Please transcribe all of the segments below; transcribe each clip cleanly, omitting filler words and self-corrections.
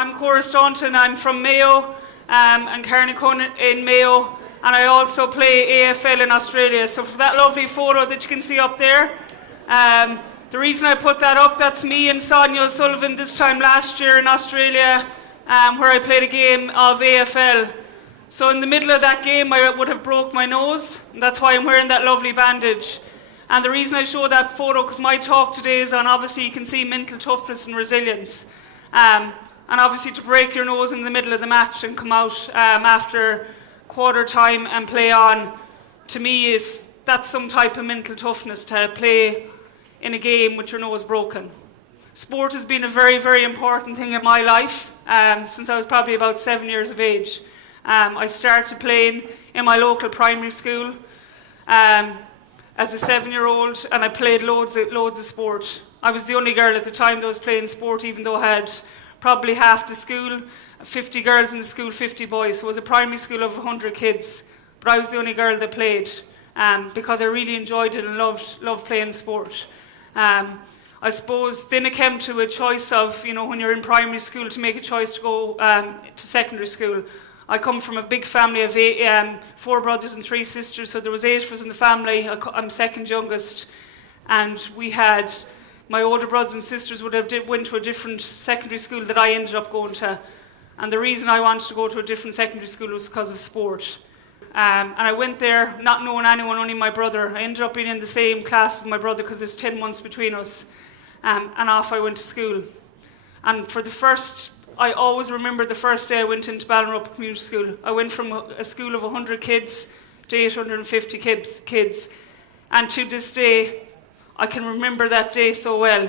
I'm Cora Staunton. I'm from Mayo and Carnarvon in Mayo, and I also play AFL in Australia. So for that lovely photo that you can see up there, the reason I put that up, that's me and Sonia O'Sullivan this time last year in Australia, where I played a game of AFL. So in the middle of that game, I would have broke my nose, and that's why I'm wearing that lovely bandage. And the reason I show that photo, because my talk today is on, obviously you can see mental toughness and resilience. And obviously to break your nose in the middle of the match and come out after quarter time and play on, to me that's some type of mental toughness, to play in a game with your nose broken. Sport has been a very, very important thing in my life since I was probably about 7 years of age. I started playing in my local primary school as a 7-year-old, and I played loads of sport. I was the only girl at the time that was playing sport, even though I had probably half the school, 50 girls in the school, 50 boys. So it was a primary school of 100 kids, but I was the only girl that played because I really enjoyed it and loved playing sport. I suppose then it came to a choice of, when you're in primary school, to make a choice to go to secondary school. I come from a big family of 4 brothers and 3 sisters, so there was 8 of us in the family. I'm second youngest, and we had, my older brothers and sisters would have went to a different secondary school that I ended up going to. And the reason I wanted to go to a different secondary school was because of sport. And I went there not knowing anyone, only my brother. I ended up being in the same class as my brother because there's 10 months between us. And off I went to school. And I always remember the first day I went into Ballinrup Community School. I went from a school of 100 kids to 850 kids. And to this day, I can remember that day so well.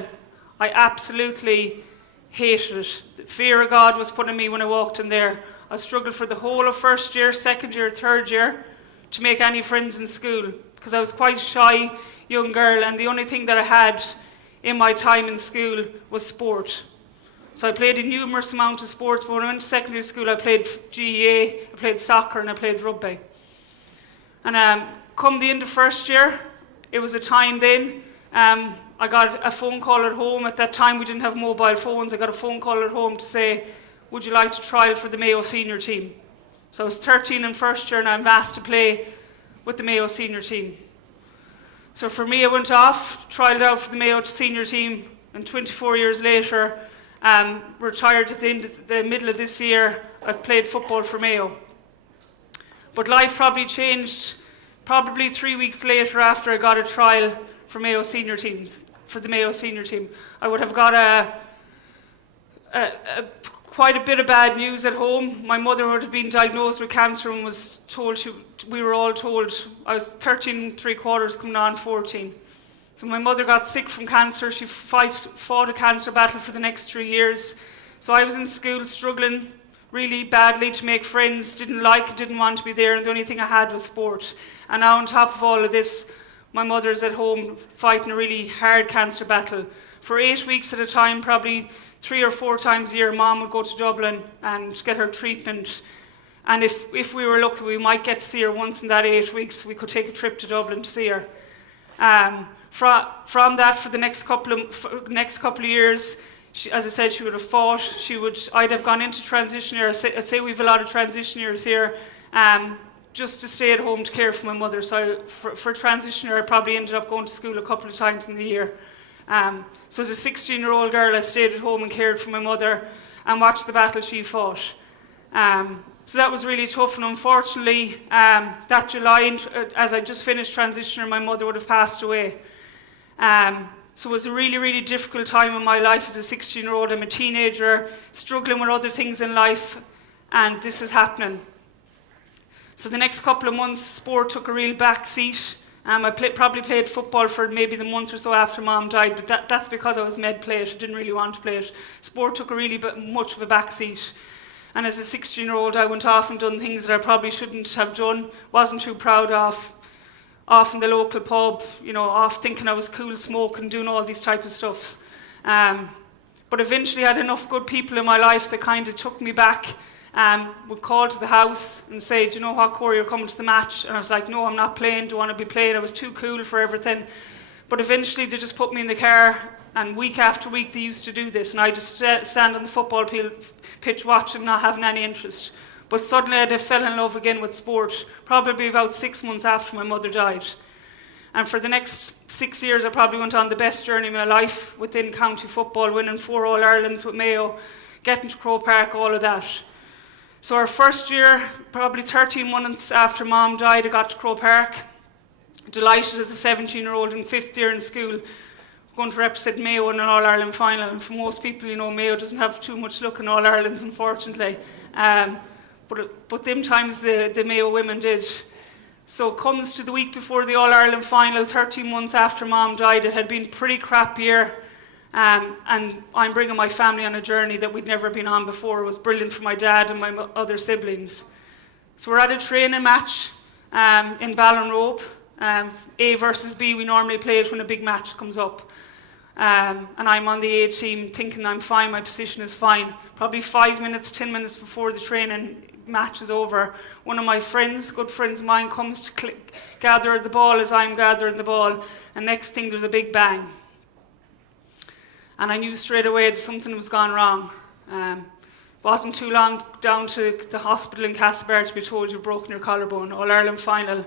I absolutely hated it. The fear of God was put in me when I walked in there. I struggled for the whole of first year, second year, third year to make any friends in school because I was quite a shy young girl, and the only thing that I had in my time in school was sport. So I played a numerous amount of sports, but when I went to secondary school I played GAA, I played soccer and I played rugby. And come the end of first year, it was a time then, I got a phone call at home. At that time we didn't have mobile phones. I got a phone call at home to say, would you like to trial for the Mayo senior team? So I was 13 in first year and I'm asked to play with the Mayo senior team. So for me I went off, trialled out for the Mayo senior team, and 24 years later, retired at the middle of this year. I've played football for Mayo. But life probably changed 3 weeks later after I got a trial for the Mayo senior team. I would have got quite a bit of bad news at home. My mother would have been diagnosed with cancer and was told, we were all told, I was 13 3/4 coming on 14. So my mother got sick from cancer. She fought a cancer battle for the next 3 years. So I was in school struggling really badly to make friends, didn't want to be there, and the only thing I had was sport. And now on top of all of this, my mother's at home fighting a really hard cancer battle. For 8 weeks at a time, probably 3 or 4 times a year, Mom would go to Dublin and get her treatment. And if we were lucky, we might get to see her once in that 8 weeks. We could take a trip to Dublin to see her. From that, for the next couple of years, as I said, she would have fought. I'd have gone into transition years. I'd say we have a lot of transition years here, just to stay at home to care for my mother. So for transition year, I probably ended up going to school a couple of times in the year. So as a 16-year-old girl, I stayed at home and cared for my mother and watched the battle she fought. So that was really tough, and unfortunately, that July, as I just finished transition, my mother would have passed away. So it was a really, really difficult time in my life as a 16-year-old. I'm a teenager, struggling with other things in life, and this is happening. So the next couple of months, sport took a real back seat. I probably played football for maybe the month or so after Mom died, but that's because I was med-play it. I didn't really want to play it. Sport took a really much of a back seat. And as a 16-year-old, I went off and done things that I probably shouldn't have done, wasn't too proud of. Off in the local pub, off thinking I was cool, smoking, doing all these type of stuff. But eventually I had enough good people in my life that kind of took me back, would call to the house and say, do you know what, Corey, you're coming to the match? And I was like, no, I'm not playing, don't want to be playing. I was too cool for everything. But eventually they just put me in the car and week after week they used to do this, and I just stand on the football pitch watching, not having any interest. But suddenly I fell in love again with sport, probably about 6 months after my mother died. And for the next 6 years I probably went on the best journey of my life within county football, winning 4 All-Irelands with Mayo, getting to Croke Park, all of that. So our first year, probably 13 months after Mom died, I got to Croke Park. Delighted as a 17-year-old in 5th year in school, going to represent Mayo in an All-Ireland final. And for most people, you know, Mayo doesn't have too much luck in All-Irelands, unfortunately. But them times the Mayo women did. So it comes to the week before the All-Ireland final, 13 months after Mom died. It had been a pretty crap year. And I'm bringing my family on a journey that we'd never been on before. It was brilliant for my dad and my other siblings. So we're at a training match in Ballinrobe. A versus B, we normally play it when a big match comes up. And I'm on the A team thinking I'm fine, my position is fine. Probably 5 minutes, 10 minutes before the training match is over, one of my friends, good friends of mine, comes to gather the ball as I'm gathering the ball, and next thing there's a big bang. And I knew straight away that something was gone wrong. Wasn't too long down to the hospital in Castlebar to be told you've broken your collarbone. All-Ireland final.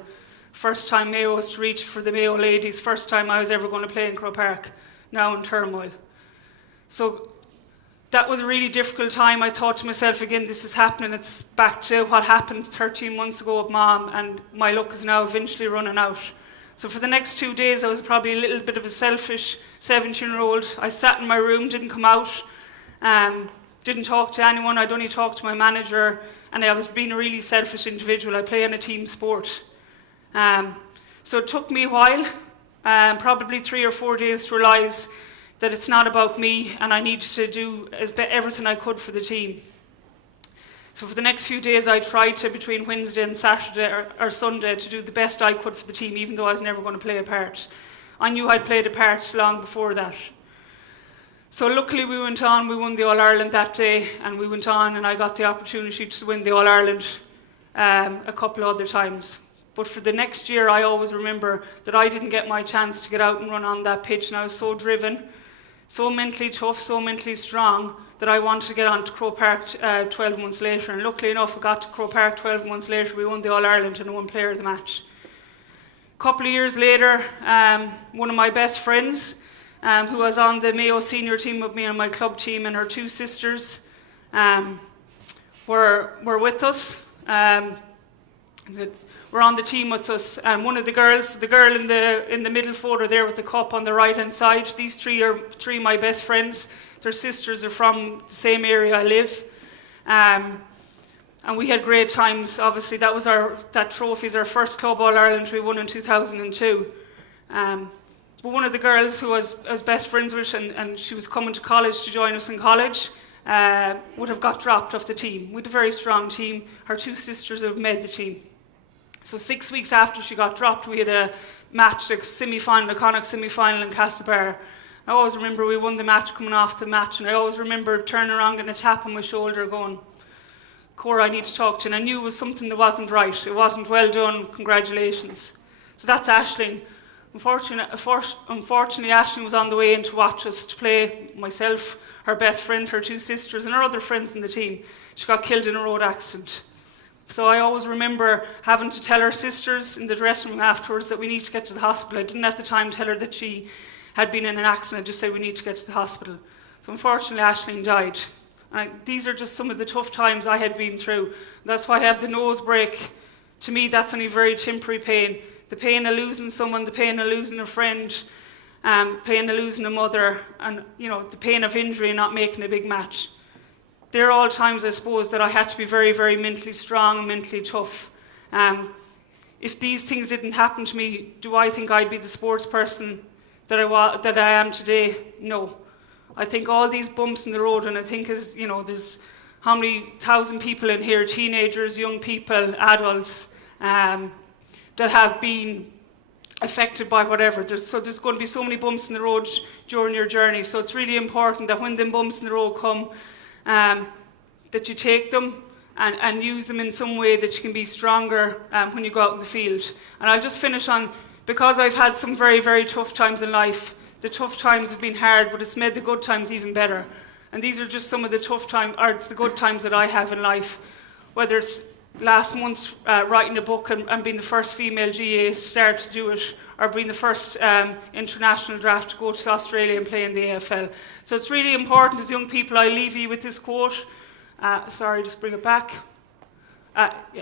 First time Mayo was to reach for the Mayo Ladies. First time I was ever going to play in Croke Park. Now in turmoil. So that was a really difficult time. I thought to myself, again, this is happening. It's back to what happened 13 months ago with Mom, and my luck is now eventually running out. So for the next 2 days, I was probably a little bit of a selfish 17-year-old. I sat in my room, didn't come out, didn't talk to anyone. I'd only talk to my manager, and I was being a really selfish individual. I play in a team sport. So it took me a while, probably 3 or 4 days to realise that it's not about me, and I needed to do everything I could for the team. So for the next few days I tried to, between Wednesday and Saturday or Sunday, to do the best I could for the team, even though I was never going to play a part. I knew I'd played a part long before that. So luckily we went on, we won the All-Ireland that day, and we went on and I got the opportunity to win the All-Ireland a couple of other times. But for the next year I always remember that I didn't get my chance to get out and run on that pitch, and I was so driven, so mentally tough, so mentally strong, that I wanted to get on to Croke Park 12 months later. And luckily enough, I got to Croke Park 12 months later. We won the All-Ireland and I won player of the match. A couple of years later, one of my best friends, who was on the Mayo senior team with me and my club team, and her 2 sisters were with us. Were on the team with us, and one of the girls, the girl in the middle photo there with the cup on the right hand side, these 3 are 3 of my best friends. Their sisters are from the same area I live, and we had great times. Obviously that trophy is our first club All-Ireland we won in 2002. But one of the girls who I was best friends with, and she was coming to college to join us in college, would have got dropped off the team. We had a very strong team. Her 2 sisters have made the team. So 6 weeks after she got dropped, we had a match, a semi-final, a Connacht semi-final in Castlebar. I always remember we won the match, coming off the match, and I always remember turning around, getting a tap on my shoulder, going, "Cora, I need to talk to you." And I knew it was something that wasn't right. It wasn't well done, congratulations. So that's Aisling. Unfortunately, Aisling was on the way in to watch us to play. Myself, her best friend, her 2 sisters, and her other friends in the team. She got killed in a road accident. So I always remember having to tell her sisters in the dressing room afterwards that we need to get to the hospital. I didn't at the time tell her that she had been in an accident. I just said we need to get to the hospital. So unfortunately Aisling died. These are just some of the tough times I had been through. That's why I have the nose break. To me, that's only very temporary pain. The pain of losing someone, the pain of losing a friend, pain of losing a mother, and the pain of injury and not making a big match. They're all times, I suppose, that I had to be very, very mentally strong and mentally tough. If these things didn't happen to me, do I think I'd be the sports person that I am today? No. I think all these bumps in the road, and I think there's how many 1,000 people in here, teenagers, young people, adults, that have been affected by whatever. There's going to be so many bumps in the road during your journey. So it's really important that when them bumps in the road come, that you take them and use them in some way that you can be stronger when you go out in the field. And I'll just finish on, because I've had some very, very tough times in life, the tough times have been hard, but it's made the good times even better. And these are just some of the tough times, or the good times that I have in life. Whether it's last month writing a book and being the first female GAA star to do it, or being the first international draft to go to Australia and play in the AFL. So it's really important as young people. I leave you with this quote. Sorry, just bring it back.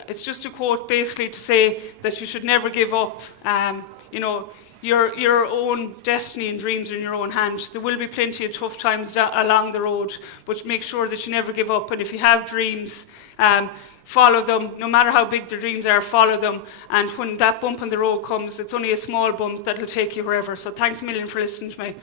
It's just a quote basically to say that you should never give up. You know, your own destiny and dreams are in your own hands. There will be plenty of tough times along the road, but make sure that you never give up. And if you have dreams, follow them. No matter how big the dreams are, follow them. And when that bump in the road comes, it's only a small bump that'll take you wherever. So thanks a million for listening to me.